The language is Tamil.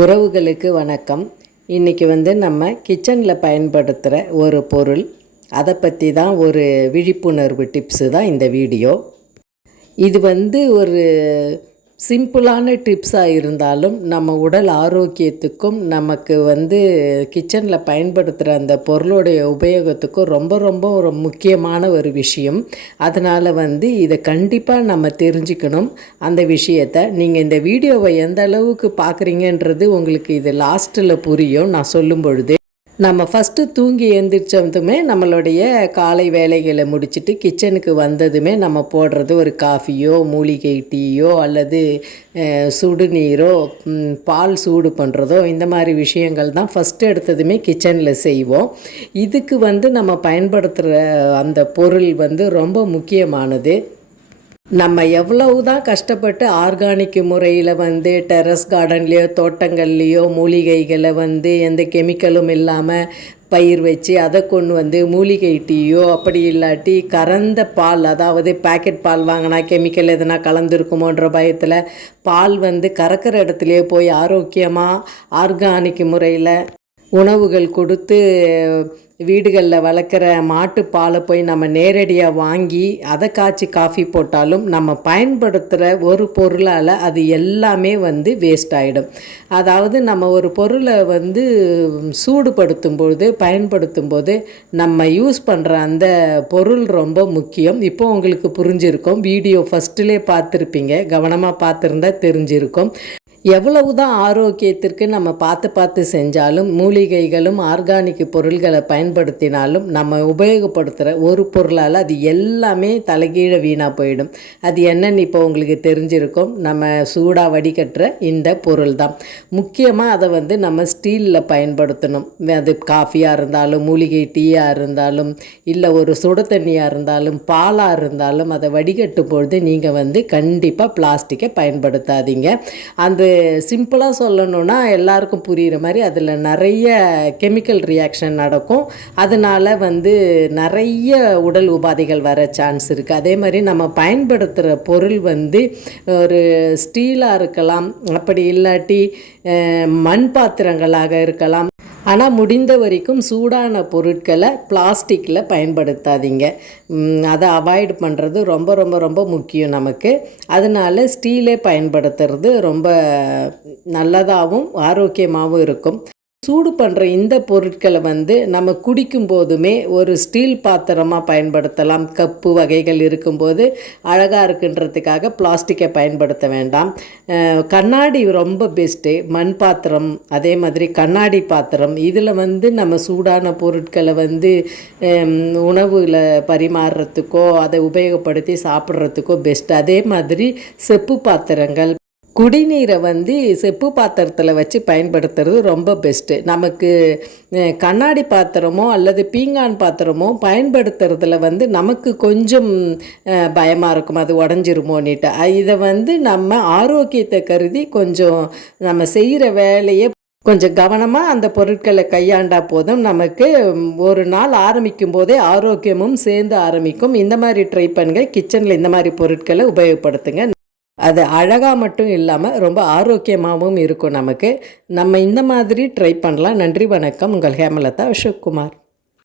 உறவுகளுக்கு வணக்கம். இன்றைக்கி நம்ம கிச்சனில் பயன்படுத்துகிற ஒரு பொருள், அதை பற்றி தான் ஒரு விழிப்புணர்வு டிப்ஸு தான் இந்த வீடியோ. இது ஒரு சிம்பிளான டிப்ஸாக இருந்தாலும் நம்ம உடல் ஆரோக்கியத்துக்கும் நமக்கு கிச்சனில் பயன்படுத்துகிற அந்த பொருளுடைய உபயோகத்துக்கும் ரொம்ப ரொம்ப ஒரு முக்கியமான ஒரு விஷயம். அதனால் இதை கண்டிப்பாக நம்ம தெரிஞ்சுக்கணும். அந்த விஷயத்தை நீங்கள் இந்த வீடியோவை எந்த அளவுக்கு பார்க்குறீங்கன்றது உங்களுக்கு இது லாஸ்ட்டில் புரியும் நான் சொல்லும் பொழுது. நம்ம ஃபஸ்ட்டு தூங்கி எழுந்திரிச்சதுமே நம்மளுடைய காலை வேலைகளை முடிச்சுட்டு கிச்சனுக்கு வந்ததுமே நம்ம போடுறது ஒரு காஃபியோ மூலிகை டீயோ அல்லது சுடுநீரோ பால் சூடு பண்ணுறதோ இந்த மாதிரி விஷயங்கள் தான் ஃபஸ்ட்டு எடுத்ததுமே கிச்சனில் செய்வோம். இதுக்கு நம்ம பயன்படுத்துகிற அந்த பொருள் ரொம்ப முக்கியமானது. நம்ம எவ்வளவு தான் கஷ்டப்பட்டு ஆர்கானிக் முறையில் டெரஸ் கார்டன்லேயோ தோட்டங்கள்லேயோ மூலிகைகளை எந்த கெமிக்கலும் இல்லாமல் பயிர் வச்சு அதை கொண்டு மூலிகை டீயோ அப்படி இல்லாட்டி கறந்த பால், அதாவது பேக்கெட் பால் வாங்கினா கெமிக்கல் எதனா கலந்துருக்குமோன்ற பயத்தில் பால் கறக்கிற இடத்துலையே போய் ஆரோக்கியமாக ஆர்கானிக் முறையில் உணவுகள் கொடுத்து வீடுகளில் வளர்க்குற மாட்டுப்பாலை போய் நம்ம நேரடியாக வாங்கி அதை காய்ச்சி காஃபி போட்டாலும் நம்ம பயன்படுத்துகிற ஒரு பொருளால் அது எல்லாமே வேஸ்ட் ஆகிடும். அதாவது நம்ம ஒரு பொருளை சூடுபடுத்தும்போது பயன்படுத்தும்போது நம்ம யூஸ் பண்ணுற அந்த பொருள் ரொம்ப முக்கியம். இப்போ உங்களுக்கு புரிஞ்சிருக்கும், வீடியோ ஃபஸ்ட்டிலே பார்த்துருப்பீங்க, கவனமாக பார்த்துருந்தா தெரிஞ்சிருக்கும். எவ்வளவு தான் ஆரோக்கியத்திற்கு நம்ம பார்த்து செஞ்சாலும் மூலிகைகளும் ஆர்கானிக் பொருள்களை பயன்படுத்தினாலும் நம்ம உபயோகப்படுத்துகிற ஒரு பொருளால் அது எல்லாமே தலைகீழ வீணாக போயிடும். அது என்னன்னு இப்போ உங்களுக்கு தெரிஞ்சிருக்கும். நம்ம சூடாக வடிகட்டுற இந்த பொருள் தான். முக்கியமாக அதை நம்ம ஸ்டீலில் பயன்படுத்தணும். அது காஃபியாக இருந்தாலும் மூலிகை டீயாக இருந்தாலும் இல்லை ஒரு சுட தண்ணியாக இருந்தாலும் பாலாக இருந்தாலும் அதை வடிகட்டும் பொழுது நீங்கள் கண்டிப்பாக பிளாஸ்டிக்கை பயன்படுத்தாதீங்க. அந்த சிம்பிளாக சொல்லணுன்னா எல்லாருக்கும் புரிகிற மாதிரி அதில் நிறைய கெமிக்கல் ரியாக்ஷன் நடக்கும். அதனால் நிறைய உடல் உபாதைகள் வர சான்ஸ் இருக்குது. அதே மாதிரி நம்ம பயன்படுத்துகிற பொருள் ஒரு ஸ்டீலாக இருக்கலாம், அப்படி இல்லாட்டி மண் பாத்திரங்களாக இருக்கலாம். ஆனால் முடிந்த வரைக்கும் சூடான பொருட்களை பிளாஸ்டிக்கில் பயன்படுத்தாதீங்க. அதை அவாய்ட் பண்ணுறது ரொம்ப ரொம்ப ரொம்ப முக்கியம் நமக்கு. அதனால் ஸ்டீலே பயன்படுத்துறது ரொம்ப நல்லதாகவும் ஆரோக்கியமாகவும் இருக்கும். சூடு பண்ணுற இந்த பொருட்களை நம்ம குடிக்கும் போதுமே ஒரு ஸ்டீல் பாத்திரமாக பயன்படுத்தலாம். கப்பு வகைகள் இருக்கும்போது அழகாக இருக்குன்றதுக்காக பிளாஸ்டிக்கை பயன்படுத்த வேண்டாம். கண்ணாடி ரொம்ப பெஸ்ட்டு. மண் பாத்திரம், அதே மாதிரி கண்ணாடி பாத்திரம், இதில் நம்ம சூடான பொருட்களை உணவில் பரிமாறுறதுக்கோ அதை உபயோகப்படுத்தி சாப்பிட்றதுக்கோ பெஸ்ட். அதே மாதிரி செப்பு பாத்திரங்கள், குடிநீரை செப்பு பாத்திரத்தில் வச்சு பயன்படுத்துறது ரொம்ப பெஸ்ட்டு. நமக்கு கண்ணாடி பாத்திரமோ அல்லது பீங்கான் பாத்திரமோ பயன்படுத்துறதுல நமக்கு கொஞ்சம் பயமாக இருக்கும், அது உடஞ்சிருமோன்னுட்டு. இதை நம்ம ஆரோக்கியத்தை கருதி கொஞ்சம் நம்ம செய்கிற வேலையை கொஞ்சம் கவனமாக அந்த பொருட்களை கையாண்டால் போதும். நமக்கு ஒரு நாள் ஆரம்பிக்கும் போதே ஆரோக்கியமும் சேர்ந்து ஆரம்பிக்கும். இந்த மாதிரி ட்ரை பண்ணுங்கள். கிச்சனில் இந்த மாதிரி பொருட்களை உபயோகப்படுத்துங்க. அது அழகாக மட்டும் இல்லாமல் ரொம்ப ஆரோக்கியமாகவும் இருக்கும் நமக்கு. நம்ம இந்த மாதிரி ட்ரை பண்ணலாம். நன்றி, வணக்கம். உங்கள் ஹேமலதா அசோக்குமார்.